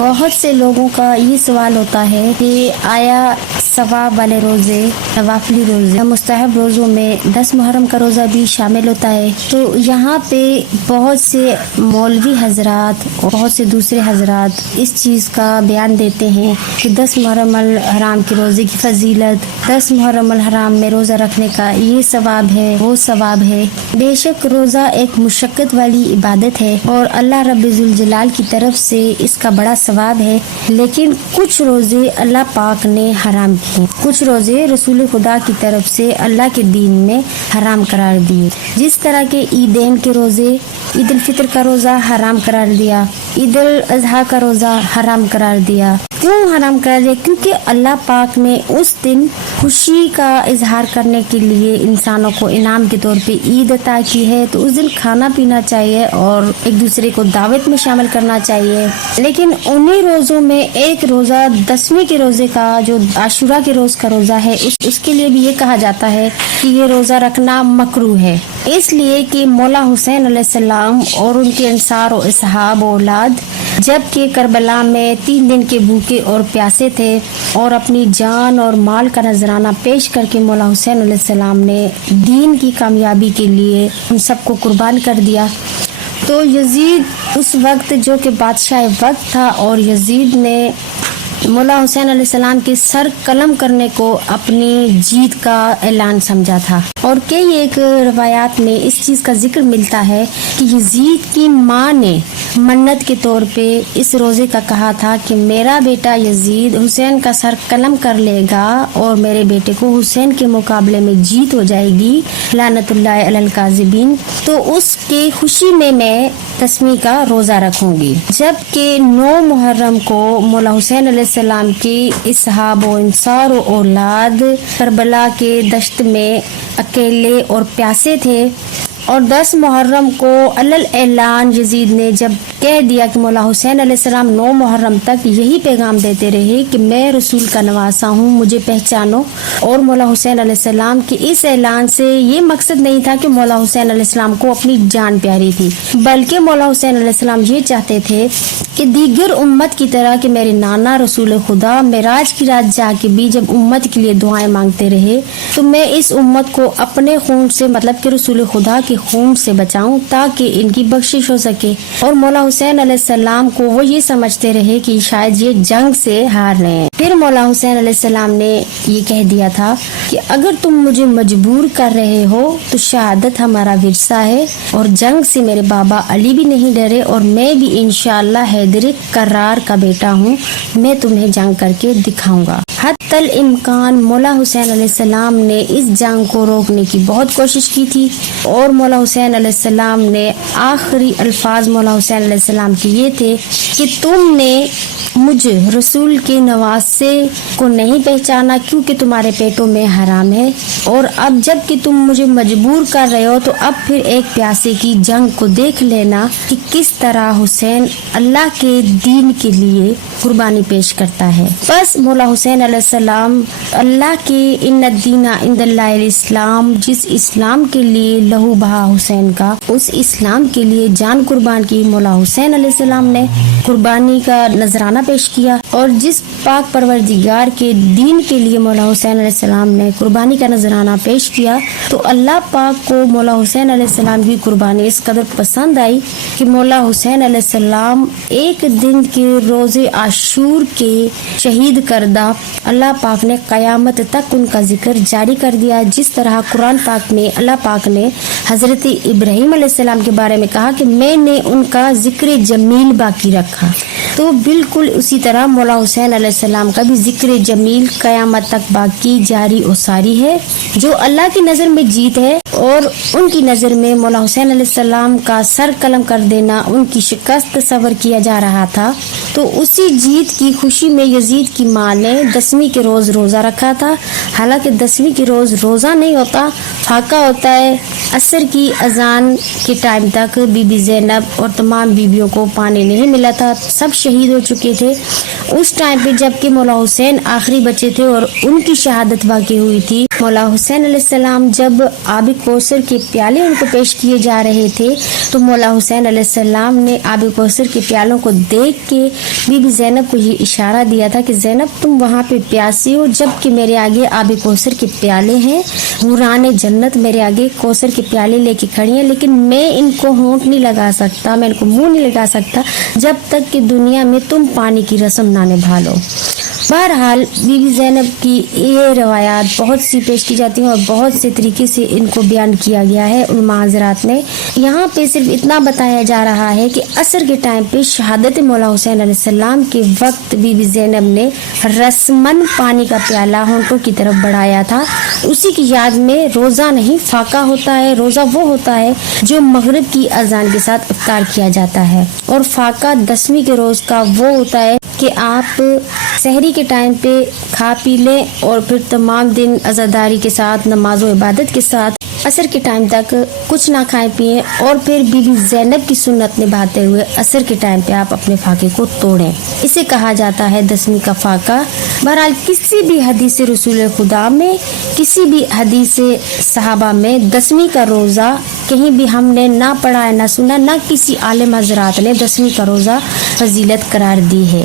بہت سے لوگوں کا یہ سوال ہوتا ہے کہ آیا ثواب والے روزے، نوافلی روزے، مستحب روزوں میں 10 محرم کا روزہ بھی شامل ہوتا ہے؟ تو یہاں پہ بہت سے مولوی حضرات اور بہت سے دوسرے حضرات اس چیز کا بیان دیتے ہیں کہ 10 محرم الحرام کے روزے کی فضیلت، 10 محرم الحرام میں روزہ رکھنے کا یہ ثواب ہے، وہ ثواب ہے۔ بے شک روزہ ایک مشقت والی عبادت ہے اور اللہ رب ذوالجلال کی طرف سے اس کا بڑا ثواب ہے، لیکن کچھ روزے اللہ پاک نے حرام کیے، کچھ روزے رسول خدا کی طرف سے اللہ کے دین میں حرام قرار دیے، جس طرح کے عیدین کے روزے، عید الفطر کا روزہ حرام قرار دیا، عید الاضحیٰ کا روزہ حرام قرار دیا۔ کیوں حرام قرار دیا؟ کیونکہ اللہ پاک نے اس دن خوشی کا اظہار کرنے کے لیے انسانوں کو انعام کے طور پہ عید عطا کی ہے، تو اس دن کھانا پینا چاہیے اور ایک دوسرے کو دعوت میں شامل کرنا چاہیے۔ لیکن انہی روزوں میں ایک روزہ 10ویں کے روزے کا جو عاشورہ کے روز کا روزہ ہے، اس کے لیے بھی یہ کہا جاتا ہے کہ یہ روزہ رکھنا مکروہ ہے، اس لیے کہ مولا حسین علیہ السلام اور ان کے انصار و اصحاب و اولاد جبکہ کربلا میں 3 دن کے بھوکے اور پیاسے تھے اور اپنی جان اور مال کا نذرانہ پیش کر کے مولا حسین علیہ السلام نے دین کی کامیابی کے لیے ان سب کو قربان کر دیا۔ تو یزید اس وقت جو کہ بادشاہ وقت تھا، اور یزید نے مولا حسین علیہ السلام کے سر قلم کرنے کو اپنی جیت کا اعلان سمجھا تھا، اور کئی ایک روایات میں اس چیز کا ذکر ملتا ہے کہ یزید کی ماں نے منت کے طور پہ اس روزے کا کہا تھا کہ میرا بیٹا یزید حسین کا سر قلم کر لے گا اور میرے بیٹے کو حسین کے مقابلے میں جیت ہو جائے گی، لعنت اللہ علی الکاذبین، تو اس کی خوشی میں 10ویں کا روزہ رکھوں گی۔ جبکہ 9 محرم کو مولا حسین علیہ السلام کی اصحاب و انصار و اولاد کربلا کے دشت میں اکیلے اور پیاسے تھے، اور 10 محرم کو علل اعلان یزید نے جب کہہ دیا کہ مولا حسین علیہ السلام 9 محرم تک یہی پیغام دیتے رہے کہ میں رسول کا نواسا ہوں، مجھے پہچانو، اور مولا حسین علیہ السلام کے اس اعلان سے یہ مقصد نہیں تھا کہ مولا حسین علیہ السلام کو اپنی جان پیاری تھی، بلکہ مولا حسین علیہ السلام یہ چاہتے تھے کہ دیگر امت کی طرح کہ میرے نانا رسول خدا معراج کی رات جا کے بھی جب امت کے لیے دعائیں مانگتے رہے، تو میں اس امت کو اپنے خون سے، مطلب کہ رسول خدا کے خون سے بچاؤں تاکہ ان کی بخشش ہو سکے۔ اور مولا حسین علیہ السلام کو وہ یہ سمجھتے رہے کہ شاید یہ جنگ سے ہار رہے ہیں۔ پھر مولا حسین علیہ السلام نے یہ کہہ دیا تھا کہ اگر تم مجھے مجبور کر رہے ہو تو شہادت ہمارا ورثہ ہے، اور جنگ سے میرے بابا علی بھی نہیں ڈرے، اور میں بھی انشاءاللہ حیدر کرار کا بیٹا ہوں، میں تمہیں جنگ کر کے دکھاؤں گا۔ حتی الامکان مولا حسین علیہ السلام نے اس جنگ کو روکنے کی بہت کوشش کی تھی، اور مولا حسین علیہ السلام نے آخری الفاظ مولا حسین علیہ السلام کے یہ تھے کہ تم نے مجھے رسول کے نواسے کو نہیں پہچانا کیونکہ تمہارے پیٹوں میں حرام ہے، اور اب جب کہ تم مجھے مجبور کر رہے ہو تو اب پھر ایک پیاسے کی جنگ کو دیکھ لینا کہ کس طرح حسین اللہ کے دین کے لیے قربانی پیش کرتا ہے۔ بس مولا حسین علیہ السلام اللہ کے ان الدین عند اللہ الاسلام، جس اسلام کے لیے لہو بہا حسین کا، اس اسلام کے لیے جان قربان کی مولا حسین علیہ السلام نے قربانی کا نذرانہ پیش کیا، اور جس پاک پروردگار کے دین کے لیے مولا حسین علیہ السلام نے قربانی کا نذرانہ پیش کیا، تو اللہ پاک کو مولا حسین علیہ السلام کی قربانی اس قدر پسند آئی کہ مولا حسین علیہ السلام ایک دن کے روزے عاشور کے شہید کردہ اللہ پاک نے قیامت تک ان کا ذکر جاری کر دیا، جس طرح قرآن پاک میں اللہ پاک نے حضرت ابراہیم علیہ السلام کے بارے میں کہا کہ میں نے ان کا ذکر جمیل باقی رکھا، تو بالکل اسی طرح مولا حسین علیہ السلام کا بھی ذکر جمیل قیامت تک باقی جاری و ساری ہے، جو اللہ کی نظر میں جیت ہے، اور ان کی نظر میں مولا حسین علیہ السلام کا سر قلم کر دینا ان کی شکست تصور کیا جا رہا تھا۔ تو اسی جیت کی خوشی میں یزید کی ماں نے 10ویں کے روز روزہ رکھا تھا، حالانکہ 10ویں کے روز روزہ نہیں ہوتا، فاقہ ہوتا ہے۔ عصر کی اذان کے ٹائم تک بی بی زینب اور تمام بیویوں کو پانی نہیں ملا تھا، سب شہید ہو چکے تھے۔ اس ٹائم پہ جب کہ مولا حسین آخری بچے تھے اور ان کی شہادت واقع ہوئی تھی، مولا حسین علیہ السلام جب آب کوثر کے پیالے ان کو پیش کیے جا رہے تھے تو مولا حسین علیہ السلام نے آب کوثر کے پیالوں کو دیکھ کے بی بی زینب کو یہ اشارہ دیا تھا کہ زینب تم وہاں پہ پیاسی ہو جبکہ میرے آگے آب کوثر کے پیالے ہیں، حوران جنت میرے آگے کوثر کے پیالے لے کے کھڑی ہیں، لیکن میں ان کو ہونٹ نہیں لگا سکتا، میں ان کو منہ نہیں لگا سکتا جب تک کہ دنیا میں تم پانی کی رسم نہ نبھا لو۔ بہرحال بی بی زینب کی یہ روایات بہت سی پیش کی جاتی ہیں اور بہت سے طریقے سے ان کو بیان کیا گیا ہے علماء حضرات نے۔ یہاں پہ صرف اتنا بتایا جا رہا ہے کہ عصر کے ٹائم پہ شہادت مولا حسین علیہ السلام کے وقت بی بی زینب نے رسمن پانی کا پیالہ ہونٹوں کی طرف بڑھایا تھا، اسی کی یاد میں روزہ نہیں فاقہ ہوتا ہے۔ روزہ وہ ہوتا ہے جو مغرب کی اذان کے ساتھ افطار کیا جاتا ہے، اور فاقہ 10ویں کے روز کا وہ ہوتا ہے کہ آپ سحری کے ٹائم پہ کھا پی لیں اور پھر تمام دن عزاداری کے ساتھ نماز و عبادت کے ساتھ عصر کے ٹائم تک کچھ نہ کھائیں پیئیں، اور پھر بی بی زینب کی سنت نبھاتے ہوئے عصر کے ٹائم پہ آپ اپنے فاقے کو توڑیں، اسے کہا جاتا ہے 10ویں کا فاقہ۔ بہرحال کسی بھی حدیث رسول خدا میں، کسی بھی حدیث صحابہ میں 10ویں کا روزہ کہیں بھی ہم نے نہ پڑھا ہے نہ سنا، نہ کسی عالم حضرات نے 10ویں کا روزہ فضیلت قرار دی ہے۔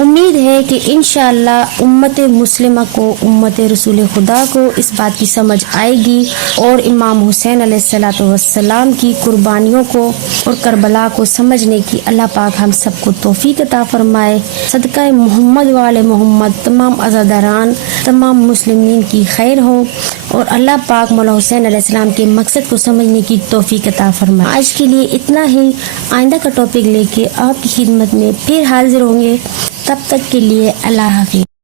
امید ہے کہ انشاءاللہ امت مسلمہ کو، امت رسول خدا کو اس بات کی سمجھ آئے گی اور امام حسین علیہ السلام کی قربانیوں کو اور کربلا کو سمجھنے کی اللہ پاک ہم سب کو توفیق عطا فرمائے۔ صدقہ محمد وآل محمد تمام عزاداران، تمام مسلمین کی خیر ہو، اور اللہ پاک مولا حسین علیہ السلام کے مقصد کو سمجھنے کی توفیق عطا فرمائے۔ آج کے لیے اتنا ہی، آئندہ کا ٹاپک لے کے آپ کی خدمت میں پھر حاضر ہوں گے، تب تک کے لیے اللہ حافظ۔